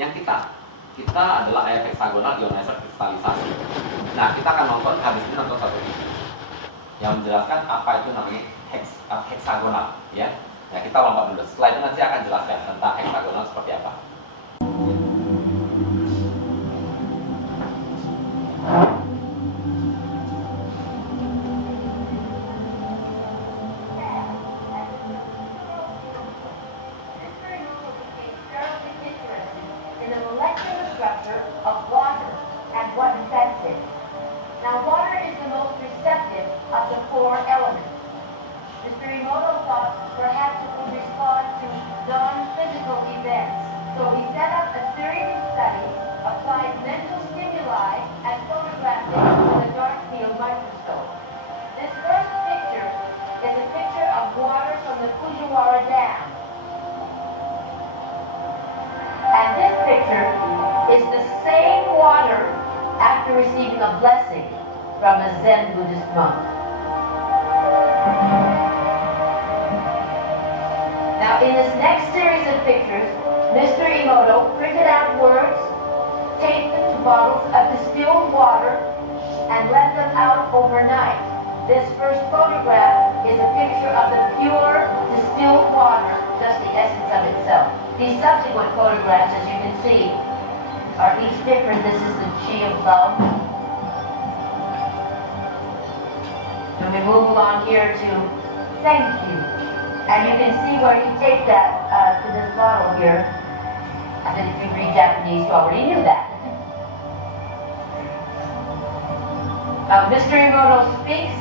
yang kita adalah air heksagonal ionizer kristalisasi. Nah, kita akan nonton, habis ini nonton satu video yang menjelaskan apa itu namanya heksagonal, ya. Nah, kita lompat dulu. Setelah itu nanti akan jelaskan tentang heksagonal seperti apa. Receiving a blessing from a Zen Buddhist monk. Now, in this next series of pictures, Mr. Emoto printed out words, taped them to bottles of distilled water, and left them out overnight. This first photograph is a picture of the pure distilled water, just the essence of itself. These subsequent photographs, as you can see, are each different. This is the Chi of Love. And we move along here to Thank You. And you can see where he taped that to this bottle here. And then if you read Japanese, you already knew that. Mr. Emoto speaks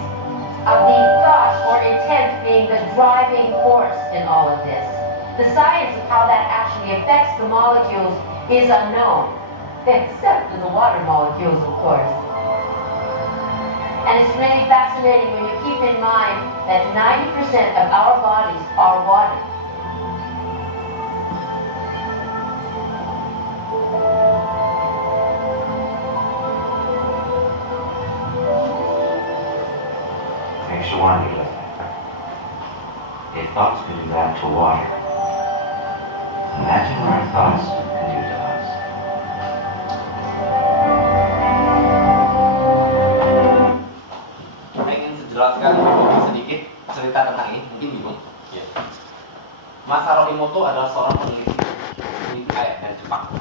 of the thought or intent being the driving force in all of this. The science of how that actually affects the molecules is unknown, except for the water molecules, of course. And it's really fascinating when you keep in mind that 90% of our bodies are water. If thoughts can do that to water, imagine what our thoughts can do to us. Ingin jelaskan sedikit cerita tentang ini, mungkin bingung. Ya. Masaru Emoto adalah seorang peneliti air dari Jepang.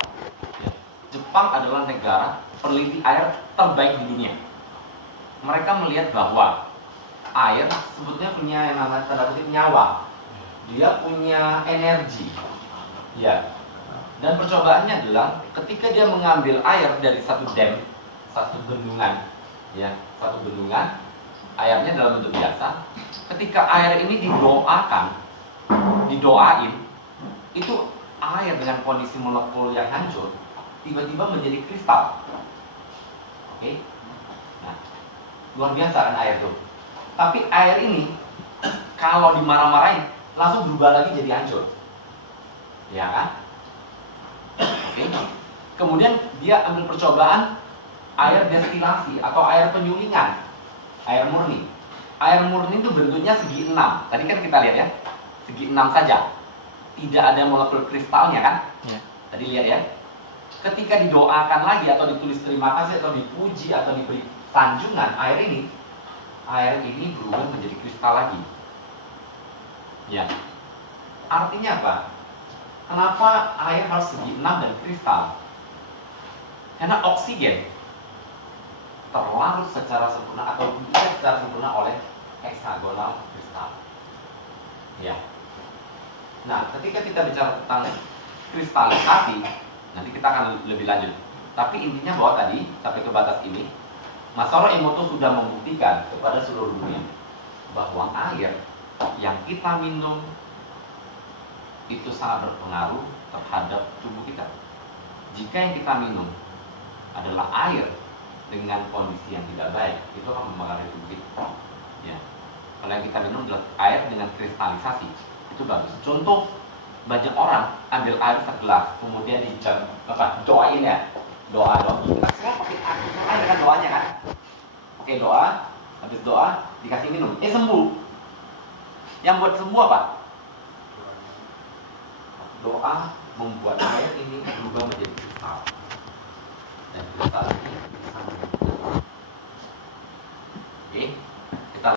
Ya. Jepang adalah negara peneliti air terbaik di dunia. Mereka melihat bahwa air sebetulnya punya yang namanya tanda kutip nyawa. Dia punya energi. Ya. Dan percobaannya adalah ketika dia mengambil air dari satu dam, satu bendungan, ya, satu bendungan, airnya dalam bentuk biasa. Ketika air ini didoain, itu air dengan kondisi molekul yang hancur tiba-tiba menjadi kristal. Oke? Nah, luar biasa kan air itu. Tapi air ini kalau dimarah-marahin langsung berubah lagi jadi hancur. Ya kan? Oke. Kemudian dia ambil percobaan air destilasi atau air penyulingan. Air murni. Air murni itu bentuknya segi 6. Tadi kan kita lihat ya. Segi 6 saja. Tidak ada molekul kristalnya kan? Ya. Tadi lihat ya. Ketika didoakan lagi atau ditulis terima kasih atau dipuji atau diberi sanjungan air ini berubah menjadi kristal lagi. Ya. Artinya apa? Kenapa air harus segi 6 dan kristal? Karena oksigen terlarut secara sempurna atau dibuat secara sempurna oleh heksagonal kristal. Ya. Nah, ketika kita bicara tentang kristalisasi, nanti kita akan lebih lanjut. Tapi intinya bahwa tadi sampai ke batas ini, Masaru Emoto sudah membuktikan kepada seluruh dunia bahwa air yang kita minum itu sangat berpengaruh terhadap tubuh kita. Jika yang kita minum adalah air dengan kondisi yang tidak baik, itu akan mempengaruhi tubuh kita. Ya. Kalau yang kita minum adalah air dengan kristalisasi, itu bagus. Contoh, banyak orang ambil air segelas, kemudian doain ya, doa. Kita semua pakai air kan doanya kan? Oke, doa, habis doa dikasih minum, sembuh. Yang buat sembuh apa? Doa membuat air ini berubah menjadi dan kristal ini sama. Oke, kita